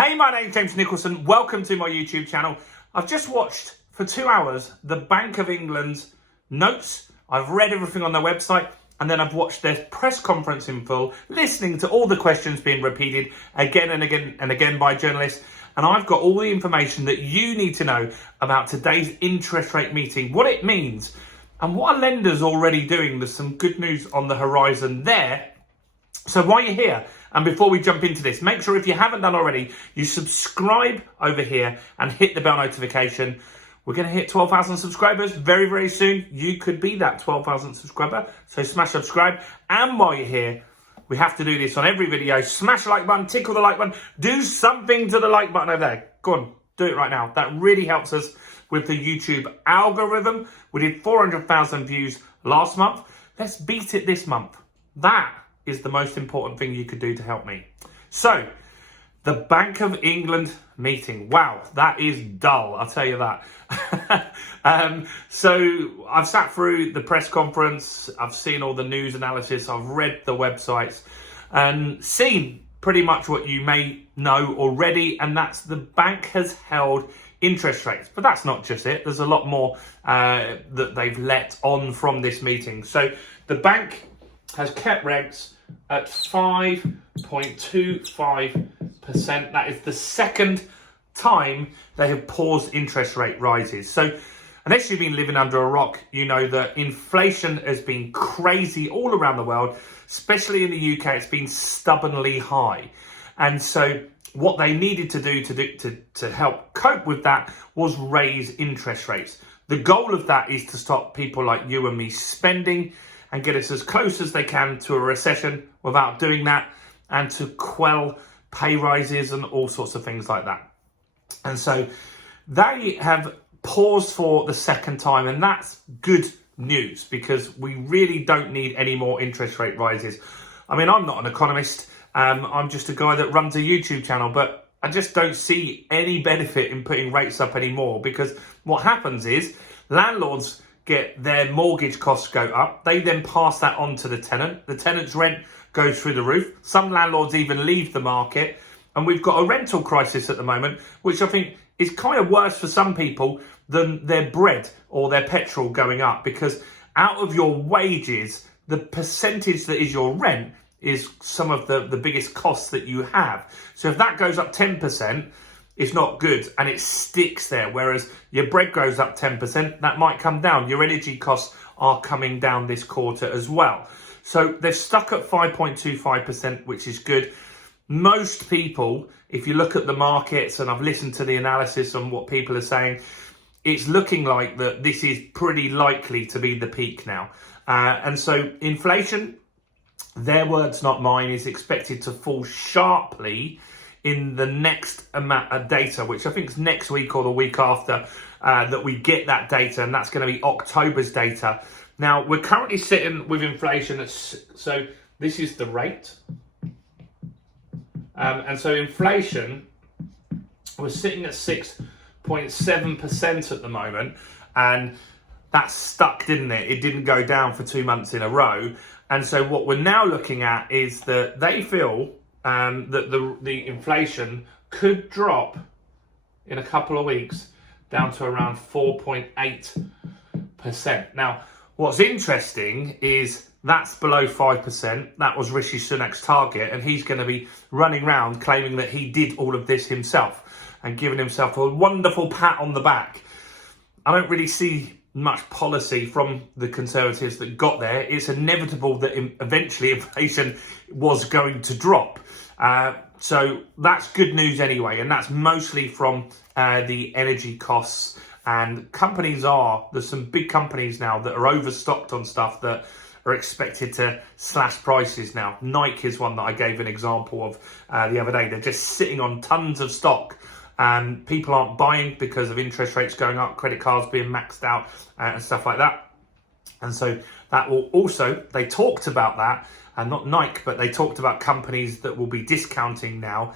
Hey, my name's James Nicholson. Welcome to my YouTube channel. I've just watched for 2 hours the Bank of England's notes. I've read everything on their website, and then I've watched their press conference in full, listening to all the questions being repeated again and again and again by journalists. And I've got all the information that you need to know about today's interest rate meeting, what it means, and what are lenders already doing. There's some good news on the horizon there. So while you're here, and before we jump into this, make sure if you haven't done already, you subscribe over here and hit the bell notification. We're going to hit 12,000 subscribers very, very soon. You could be that 12,000 subscriber. So smash subscribe. And while you're here, we have to do this on every video. Smash the like button, tickle the like button, do something to the like button over there. Go on, do it right now. That really helps us with the YouTube algorithm. We did 400,000 views last month. Let's beat it this month. That is the most important thing you could do to help me. So, the Bank of England meeting. Wow, that is dull, I'll tell you that. So, I've sat through the press conference, I've seen all the news analysis, I've read the websites, and seen pretty much what you may know already, and that's the bank has held interest rates. But that's not just it, there's a lot more that they've let on from this meeting. So, the bank has kept rates at 5.25%. That is the second time they have paused interest rate rises. So unless you've been living under a rock, you know that inflation has been crazy all around the world, especially in the UK. It's been stubbornly high. And so what they needed to do to help cope with that was raise interest rates. The goal of that is to stop people like you and me spending and get us as close as they can to a recession without doing that, and to quell pay rises and all sorts of things like that. And so they have paused for the second time, and that's good news because we really don't need any more interest rate rises. I mean, I'm not an economist. I'm just a guy that runs a YouTube channel, but I just don't see any benefit in putting rates up anymore, because what happens is landlords get their mortgage costs go up. They then pass that on to the tenant. The tenant's rent goes through the roof. Some landlords even leave the market. And we've got a rental crisis at the moment, which I think is kind of worse for some people than their bread or their petrol going up, because out of your wages, the percentage that is your rent is some of the biggest costs that you have. So if that goes up 10%, it's not good, and it sticks there. Whereas your bread goes up 10%, that might come down. Your energy costs are coming down this quarter as well. So they're stuck at 5.25%, which is good. Most people, if you look at the markets, and I've listened to the analysis on what people are saying, it's looking like that this is pretty likely to be the peak now. And so inflation, their words, not mine, is expected to fall sharply in the next amount of data, which I think is next week or the week after that we get that data, and that's going to be October's data. Now, we're currently sitting with inflation, so this is the rate. And so inflation, we're sitting at 6.7% at the moment, and that's stuck, didn't it? It didn't go down for 2 months in a row. And so what we're now looking at is that they feel that the inflation could drop in a couple of weeks down to around 4.8%. Now, what's interesting is that's below 5%. That was Rishi Sunak's target, and he's going to be running around claiming that he did all of this himself and giving himself a wonderful pat on the back. I don't really see much policy from the Conservatives that got there. It's inevitable that eventually inflation was going to drop. So that's good news anyway, and that's mostly from the energy costs. And there's some big companies now that are overstocked on stuff that are expected to slash prices now. Nike is one that I gave an example of the other day. They're just sitting on tons of stock. People aren't buying because of interest rates going up, credit cards being maxed out and stuff like that. And so that will also, they talked about that, and not Nike, but they talked about companies that will be discounting now,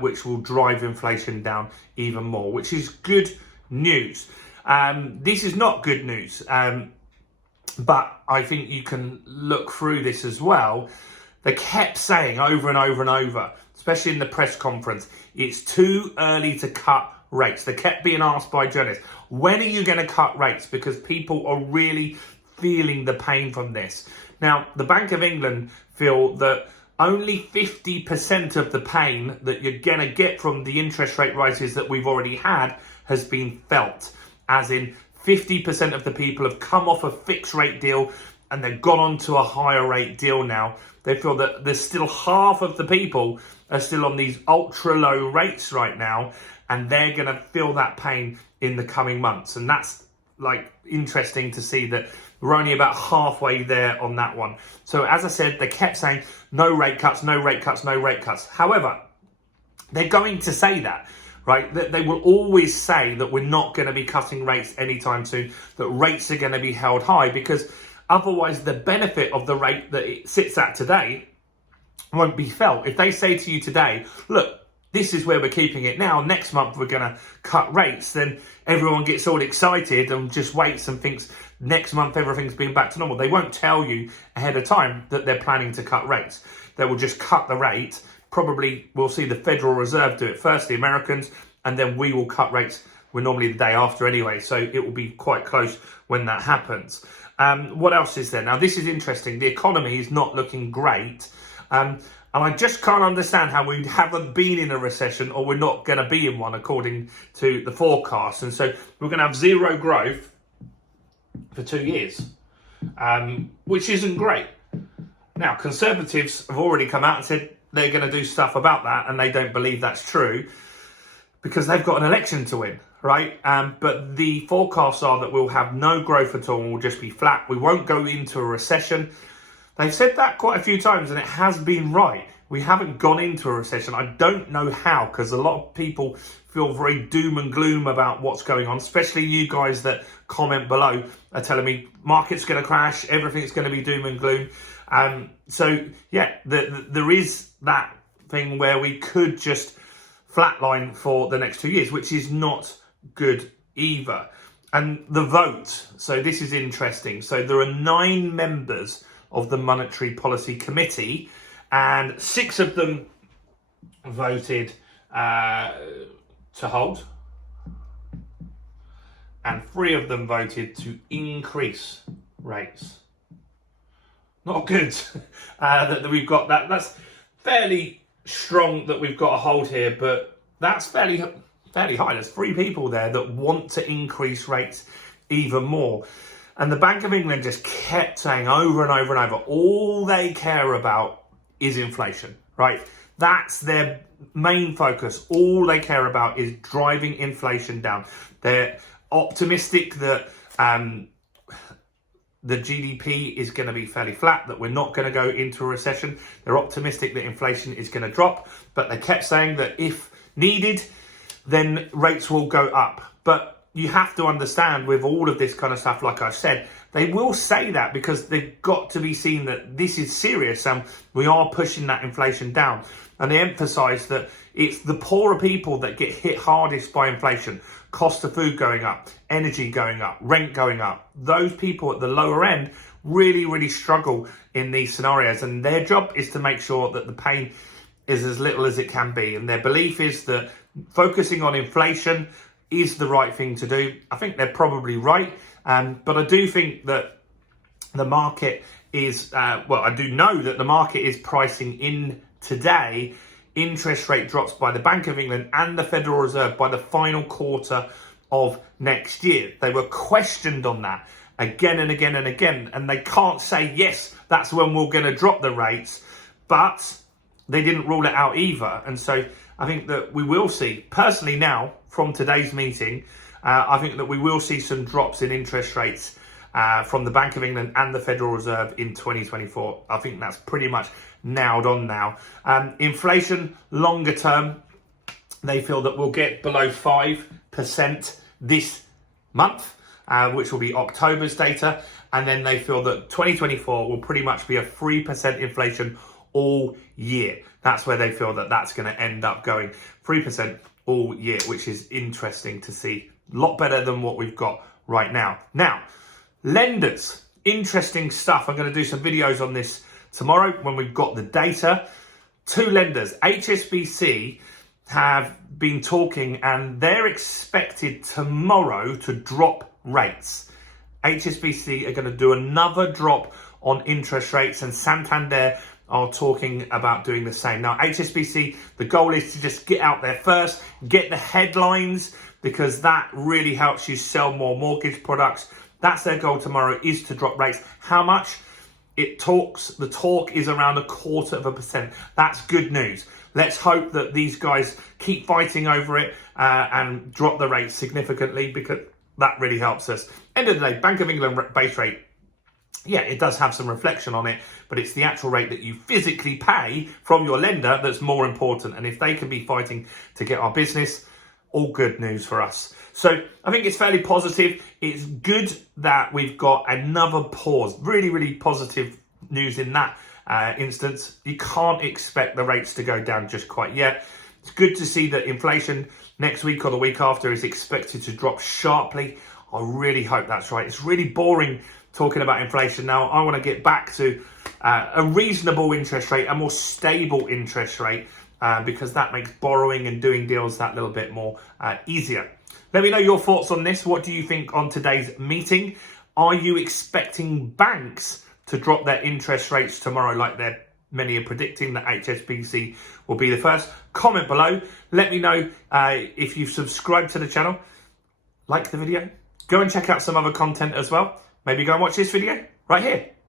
which will drive inflation down even more, which is good news. This is not good news, but I think you can look through this as well. They kept saying over and over and over, especially in the press conference, it's too early to cut rates. They kept being asked by journalists, when are you going to cut rates? Because people are really feeling the pain from this. Now, the Bank of England feel that only 50% of the pain that you're going to get from the interest rate rises that we've already had has been felt. As in, 50% of the people have come off a fixed rate deal and they've gone on to a higher rate deal now. They feel that there's still half of the people are still on these ultra low rates right now, and they're going to feel that pain in the coming months. And that's like interesting to see that we're only about halfway there on that one. So as I said, they kept saying no rate cuts, no rate cuts, no rate cuts. However, they're going to say that, right? They will always say that we're not going to be cutting rates anytime soon, that rates are going to be held high, because otherwise the benefit of the rate that it sits at today won't be felt. If they say to you today, look, this is where we're keeping it now, next month we're going to cut rates, then everyone gets all excited and just waits and thinks next month everything's been back to normal. They won't tell you ahead of time that they're planning to cut rates. They will just cut the rate. Probably we'll see the Federal Reserve do it first, the Americans, and then we will cut rates. We're normally the day after anyway, so it will be quite close when that happens. What else is there? Now, this is interesting. The economy is not looking great. And I just can't understand how we haven't been in a recession, or we're not going to be in one according to the forecast. And so we're going to have zero growth for 2 years, which isn't great. Now, Conservatives have already come out and said they're going to do stuff about that, and they don't believe that's true because they've got an election to win, right? But the forecasts are that we'll have no growth at all and we'll just be flat. We won't go into a recession. They've said that quite a few times, and it has been right. We haven't gone into a recession. I don't know how, because a lot of people feel very doom and gloom about what's going on, especially you guys that comment below are telling me market's going to crash, everything's going to be doom and gloom. So, yeah, there is that thing where we could just flatline for the next 2 years, which is not good either. And the vote, so this is interesting. So there are 9 members of the Monetary Policy Committee, and 6 of them voted to hold, and 3 of them voted to increase rates. Not good that we've got that. That's fairly strong that we've got a hold here, but that's fairly high. There's 3 people there that want to increase rates even more. And the Bank of England just kept saying over and over and over, all they care about is inflation, right? That's their main focus. All they care about is driving inflation down. They're optimistic that the GDP is going to be fairly flat, that we're not going to go into a recession. They're optimistic that inflation is going to drop, but they kept saying that if needed, then rates will go up. But you have to understand with all of this kind of stuff, like I said, they will say that because they've got to be seen that this is serious and we are pushing that inflation down. And they emphasise that it's the poorer people that get hit hardest by inflation. Cost of food going up, energy going up, rent going up. Those people at the lower end really, really struggle in these scenarios. And their job is to make sure that the pain is as little as it can be. And their belief is that focusing on inflation is the right thing to do. I think they're probably right. But I do think that the market is, I do know that the market is pricing in today interest rate drops by the Bank of England and the Federal Reserve by the final quarter of next year. They were questioned on that again and again and again, and they can't say, yes, that's when we're going to drop the rates, but they didn't rule it out either. And so I think that we will see, personally now, from today's meeting, I think that we will see some drops in interest rates from the Bank of England and the Federal Reserve in 2024. I think that's pretty much nailed on now. Inflation, longer term, they feel that we'll get below 5% this month, which will be October's data. And then they feel that 2024 will pretty much be a 3% inflation all year. That's where they feel that that's going to end up going, 3% all year, which is interesting to see. A lot better than what we've got right now. Now, lenders, interesting stuff. I'm going to do some videos on this tomorrow when we've got the data. two lenders, HSBC, have been talking and they're expected tomorrow to drop rates. HSBC are going to do another drop on interest rates, and Santander are talking about doing the same. Now, HSBC, the goal is to just get out there first, get the headlines, because that really helps you sell more mortgage products. That's their goal tomorrow, is to drop rates. How much? The talk is around 0.25%. That's good news. Let's hope that these guys keep fighting over it and drop the rates significantly, because that really helps us. End of the day, Bank of England base rate, yeah, it does have some reflection on it, but it's the actual rate that you physically pay from your lender that's more important. And if they can be fighting to get our business, all good news for us. So I think it's fairly positive. It's good that we've got another pause. Really, really positive news in that instance. You can't expect the rates to go down just quite yet. It's good to see that inflation next week or the week after is expected to drop sharply. I really hope that's right. It's really boring talking about inflation now. I want to get back to a reasonable interest rate, a more stable interest rate, because that makes borrowing and doing deals that little bit more easier. Let me know your thoughts on this. What do you think on today's meeting? Are you expecting banks to drop their interest rates tomorrow like many are predicting that HSBC will be the first? Comment below. Let me know if you've subscribed to the channel. Like the video. Go and check out some other content as well. Maybe go and watch this video right here.